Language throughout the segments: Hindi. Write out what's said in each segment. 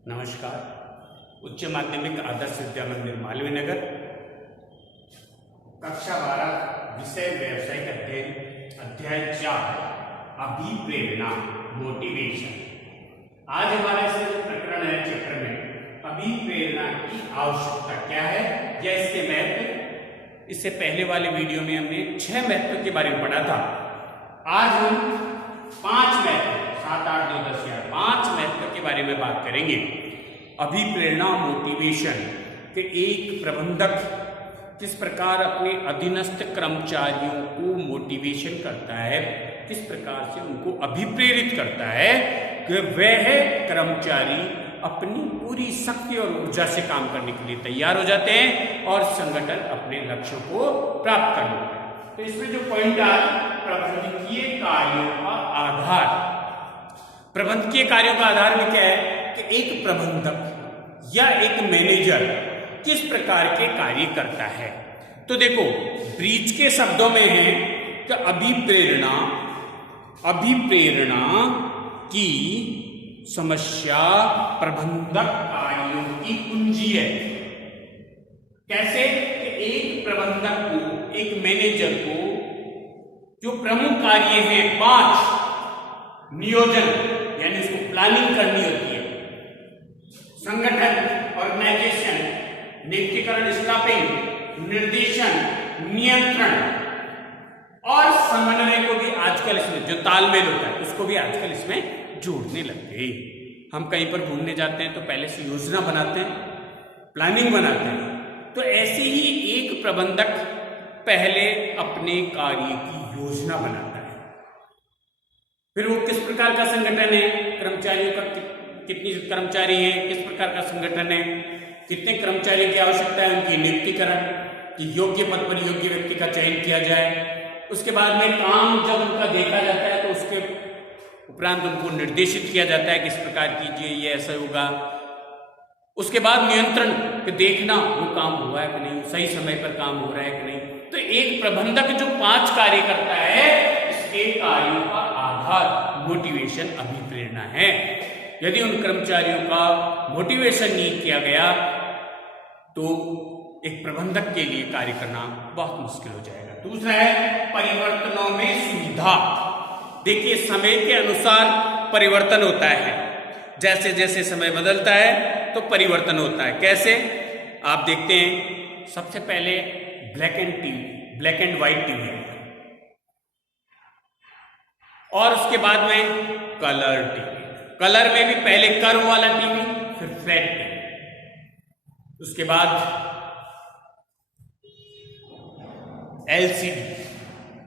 नमस्कार। उच्च माध्यमिक आदर्श विद्या मंदिर मालवीय नगर, कक्षा 12, विषय व्यावसायिक अध्ययन, अध्याय 4, अभिप्रेरणा, मोटिवेशन। आज हमारा इस प्रकरण है, चैप्टर में अभिप्रेरणा की आवश्यकता क्या है या इसके महत्व। इससे पहले वाले वीडियो में हमने 6 महत्व के बारे में पढ़ा था। आज हम 5 महत्व, 7, 8, 9, 10, 11, 5 महत्व के बारे में बात करेंगे। अभिप्रेरणा, मोटिवेशन के एक प्रबंधक किस प्रकार अपने अधीनस्थ कर्मचारियों को मोटिवेशन करता है, किस प्रकार से उनको अभिप्रेरित करता है कि वह कर्मचारी अपनी पूरी शक्ति और ऊर्जा से काम करने के लिए तैयार हो जाते हैं और संगठन अपने लक्ष्यों को प्राप्त कर लेता है। तो इसमें जो पॉइंट आ, प्रबंधकीय कार्यों का आधार। प्रबंधकीय कार्यों का आधार में क्या है कि एक प्रबंधक या एक मैनेजर किस प्रकार के कार्य करता है। तो देखो, ब्रीच के शब्दों में है कि अभिप्रेरणा की समस्या प्रबंधक कार्यों की कुंजी है। कैसे कि एक प्रबंधक को, एक मैनेजर को जो प्रमुख कार्य हैं 5, नियोजन यानी उसको प्लानिंग करनी होती है, संगठन ऑर्गेनाइजेशन, नियुक्तिकरण स्टाफिंग, निर्देशन, नियंत्रण और समन्वय को भी आजकल इसमें जो तालमेल होता है उसको भी आजकल इसमें जोड़ने लग गए। हम कहीं पर घूमने जाते हैं तो पहले से योजना बनाते हैं, प्लानिंग बनाते हैं। तो ऐसे ही एक प्रबंधक पहले अपने कार्य की योजना बनाता है, फिर वो किस प्रकार का संगठन है, कर्मचारियों का कितनी कर्मचारी हैं, किस प्रकार का संगठन है, कितने कर्मचारियों की आवश्यकता है, उनकी नियुक्तिकरण कि योग्य पद पर योग्य व्यक्ति का चयन किया जाए। उसके बाद में काम जब उनका देखा जाता है तो उसके उपरांत उनको निर्देशित किया जाता है किस प्रकार कीजिए, ये ऐसा होगा। उसके बाद नियंत्रण कि देखना वो काम हुआ है कि नहीं, सही समय पर काम हो रहा है कि नहीं। तो एक प्रबंधक जो 5 कार्य करता है, इसके कार्यों का आधार मोटिवेशन, अभिप्रेरणा है। यदि उन कर्मचारियों का मोटिवेशन नहीं किया गया तो एक प्रबंधक के लिए कार्य करना बहुत मुश्किल हो जाएगा। दूसरा है परिवर्तनों में सुविधा। देखिए, समय के अनुसार परिवर्तन होता है, जैसे जैसे समय बदलता है तो परिवर्तन होता है। कैसे आप देखते हैं, सबसे पहले ब्लैक एंड व्हाइट टीवी और उसके बाद में कलर टीवी। कलर में भी पहले कर्व वाला टीवी, फिर फ्लैट टीवी, उसके बाद एलसीडी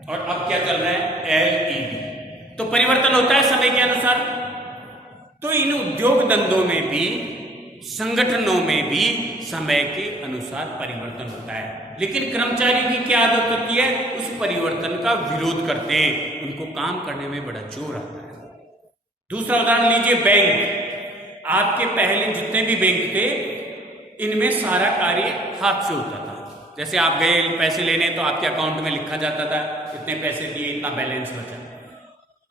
और अब क्या चल रहा है, एलईडी। तो परिवर्तन होता है समय के अनुसार। तो इन उद्योग धंधों में भी, संगठनों में भी समय के अनुसार परिवर्तन होता है, लेकिन कर्मचारी की क्या आदत होती है, उस परिवर्तन का विरोध करते हैं, उनको काम करने में बड़ा जोर आता है। दूसरा उदाहरण लीजिए, बैंक। आपके पहले जितने भी बैंक थे, इनमें सारा कार्य हाथ से होता था। जैसे आप गए पैसे लेने तो आपके अकाउंट में लिखा जाता था, इतने पैसे दिए, इतना बैलेंस बचा,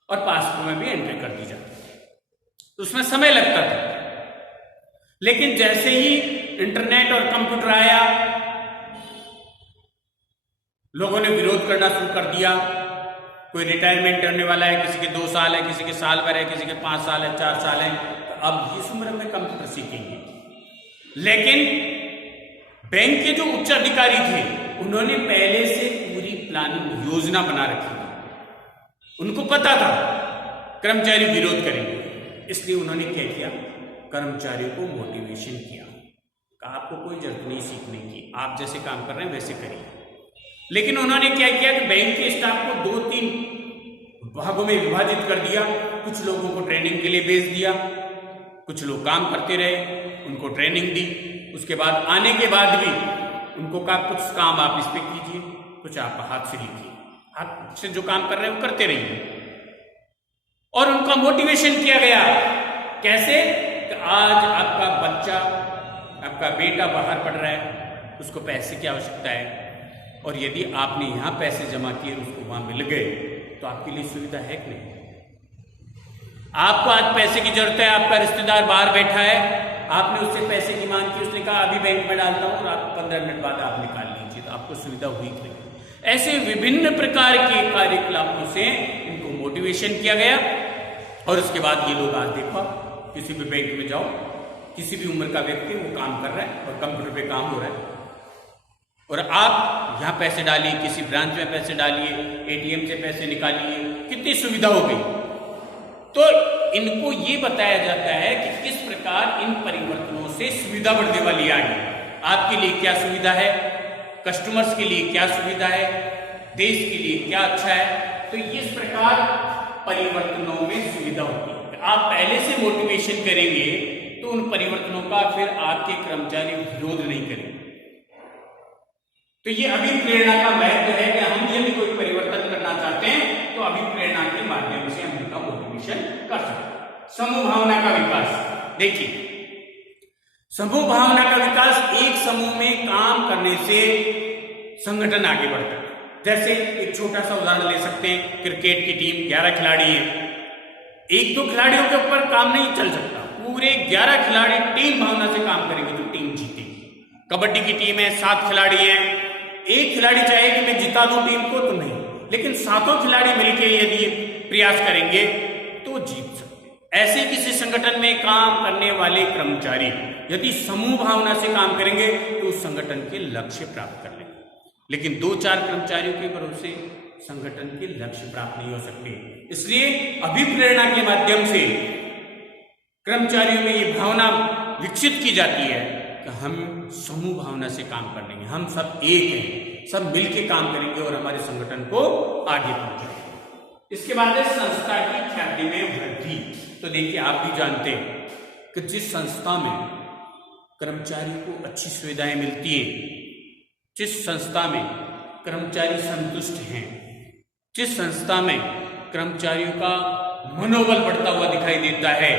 और पासबुक में भी एंट्री कर दी जाती थी। उसमें समय लगता था। लेकिन जैसे ही इंटरनेट और कंप्यूटर आया, लोगों ने विरोध करना शुरू कर दिया। कोई रिटायरमेंट करने वाला है, किसी के 2 साल है, किसी के साल भर है, किसी के 5 साल है, 4 साल है, तो अब इस उम्र में कंप्यूटर सीखेंगे। लेकिन बैंक के जो उच्च अधिकारी थे, उन्होंने पहले से पूरी प्लानिंग, योजना बना रखी थी। उनको पता था कर्मचारी विरोध करेंगे, इसलिए उन्होंने क्या किया, कर्मचारियों को मोटिवेशन किया, कहा आपको कोई जरूरत नहीं सीखने की, आप जैसे काम कर रहे हैं वैसे करिए। लेकिन उन्होंने क्या किया कि बैंक के स्टाफ को 2-3 भागों में विभाजित कर दिया। कुछ लोगों को ट्रेनिंग के लिए भेज दिया, कुछ लोग काम करते रहे, उनको ट्रेनिंग दी। उसके बाद आने के बाद भी उनको कहा कुछ काम आप इस पे कीजिए, कुछ आप हाथ से लिखिए, हाथ से जो काम कर रहे हैं वो करते रहिए। और उनका मोटिवेशन किया गया। कैसे कि आज आपका बच्चा, आपका बेटा बाहर पढ़ रहा है, उसको पैसे की आवश्यकता है, और यदि आपने यहां पैसे जमा किए, उसको वहां मिल गए, तो आपके लिए सुविधा है कि नहीं। आपको आज पैसे की जरूरत है, आपका रिश्तेदार बाहर बैठा है, आपने उससे पैसे की मांग की, उसने कहा अभी बैंक में डालता हूँ और आप 15 मिनट बाद आप निकाल लीजिए, तो आपको सुविधा हुई कि नहीं। ऐसे विभिन्न प्रकार के कार्यकलापों से इनको मोटिवेशन किया गया और उसके बाद ये लोग आज देखो किसी भी बैंक में जाओ, किसी भी उम्र का व्यक्ति वो काम कर रहा है और कंप्यूटर पे काम हो रहा है, और आप यहाँ पैसे डालिए, किसी ब्रांच में पैसे डालिए, एटीएम से पैसे निकालिए, कितनी सुविधा हो गई। तो इनको ये बताया जाता है कि किस प्रकार इन परिवर्तनों से सुविधा बढ़ने वाली आगे, आपके लिए क्या सुविधा है, कस्टमर्स के लिए क्या सुविधा है, देश के लिए क्या अच्छा है। तो इस प्रकार परिवर्तनों में सुविधा होती है। आप पहले से मोटिवेशन करेंगे तो उन परिवर्तनों का फिर आपके कर्मचारी विरोध नहीं करेंगे। तो ये अभिप्रेरणा का महत्व है कि हम यदि कोई परिवर्तन करना चाहते हैं तो अभिप्रेरणा के माध्यम से हम उनका मोटिवेशन कर सकते हैं। समूह भावना का विकास, देखिए समूह भावना का विकास, एक समूह में काम करने से संगठन आगे बढ़ता है। जैसे एक छोटा सा उदाहरण ले सकते हैं, क्रिकेट की टीम 11 खिलाड़ी है, एक दो खिलाड़ियों के ऊपर काम नहीं चल सकता, पूरे 11 खिलाड़ी टीम भावना से काम करेंगे तो टीम जीतेगी। कबड्डी की टीम है, 7 खिलाड़ी हैं, एक खिलाड़ी चाहे कि मैं जिता दूं टीम को तो नहीं, लेकिन 7 खिलाड़ी मिलकर यदि प्रयास करेंगे तो जीत सकते। ऐसे किसी संगठन में काम करने वाले कर्मचारी यदि समूह भावना से काम करेंगे तो उस संगठन के लक्ष्य प्राप्त कर लेंगे, लेकिन 2-4 कर्मचारियों के भरोसे संगठन के लक्ष्य प्राप्त नहीं हो सकते। इसलिए अभिप्रेरणा के माध्यम से कर्मचारियों में ये भावना विकसित की जाती है कि हम समूह भावना से काम कर लेंगे, हम सब एक हैं, सब मिलके काम करेंगे और हमारे संगठन को आगे पहुंचाएंगे। इसके बाद है संस्था की ख्याति में वृद्धि। तो देखिए आप भी जानते हैं कि जिस संस्था में कर्मचारी को अच्छी सुविधाएं मिलती हैं, जिस संस्था में कर्मचारी संतुष्ट हैं, जिस संस्था में कर्मचारियों का मनोबल बढ़ता हुआ दिखाई देता है,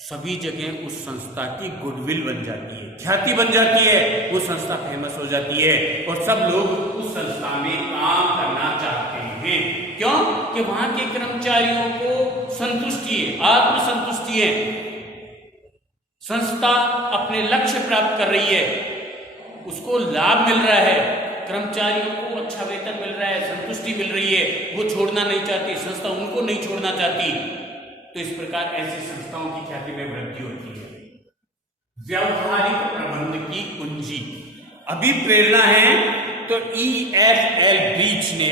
सभी जगह उस संस्था की गुडविल बन जाती है, ख्याति बन जाती है, वो संस्था फेमस हो जाती है और सब लोग उस संस्था में काम करना चाहते हैं। क्यों? कि वहां के कर्मचारियों को संतुष्टि है, आत्मसंतुष्टि है, संस्था अपने लक्ष्य प्राप्त कर रही है, उसको लाभ मिल रहा है, कर्मचारियों को अच्छा वेतन मिल रहा है, संतुष्टि मिल रही है, वो छोड़ना नहीं चाहती, संस्था उनको नहीं छोड़ना चाहती। तो इस प्रकार ऐसी संस्थाओं की ख्याति में वृद्धि होती है। व्यावहारिक प्रबंध की कुंजी, अभिप्रेरणा है तो EFL ब्रीच ने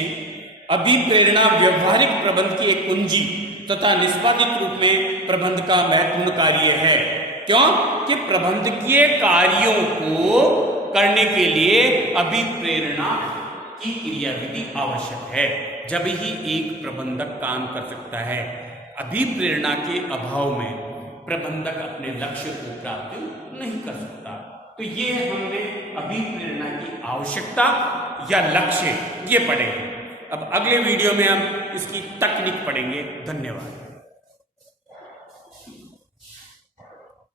अभिप्रेरणा व्यवहारिक प्रबंध की एक कुंजी तथा निष्पादित रूप में प्रबंध का महत्वपूर्ण कार्य है। क्यों? कि प्रबंधकीय कार्यों को करने के लिए अभिप्रेरणा की क्रियाविधि आवश्यक है, जब ही एक प्रबंधक काम कर सकता है। अभिप्रेरणा के अभाव में प्रबंधक अपने लक्ष्य को प्राप्त नहीं कर सकता। तो ये हमने अभिप्रेरणा की आवश्यकता या लक्ष्य ये पढ़े। अब अगले वीडियो में हम इसकी तकनीक पढ़ेंगे। धन्यवाद।